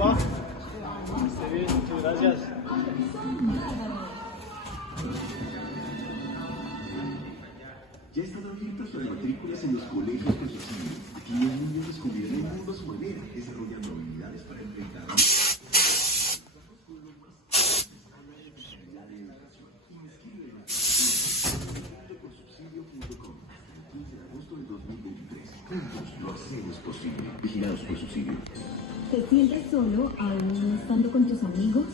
va? Esté bien, muchas gracias. Ya están abiertas las matrículas en los colegios con subsidio. Aquí los niños descubrirán el mundo a su manera, desarrollando habilidades para enfrentar subsidio.com hasta el 15 de agosto del 2023. Juntos lo hacemos posible. Vigilados por subsidio. ¿Te sientes solo aún estando con tus amigos?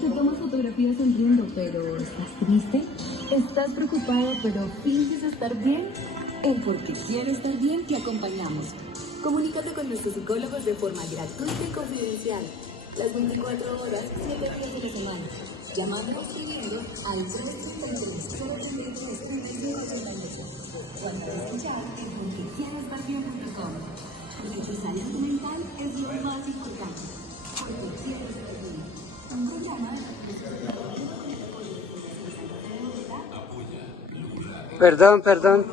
Te tomas fotografías sonriendo, pero ¿estás triste? ¿Estás preocupado, pero finges estar bien? En Porque Quiero Estar Bien te acompañamos. Comunícate con nuestros psicólogos de forma gratuita y confidencial. Las 24 horas, 7 días de la semana. Llamando o escribiendo al 333-033-3582. Cuando escuchar en porquequieroestarbien.com. Porque tu salud mental es lo más importante. Porque Quiero Estar Bien. Un programa de Perdón.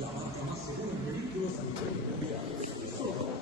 La marca más segura en vehículos a nivel mundial.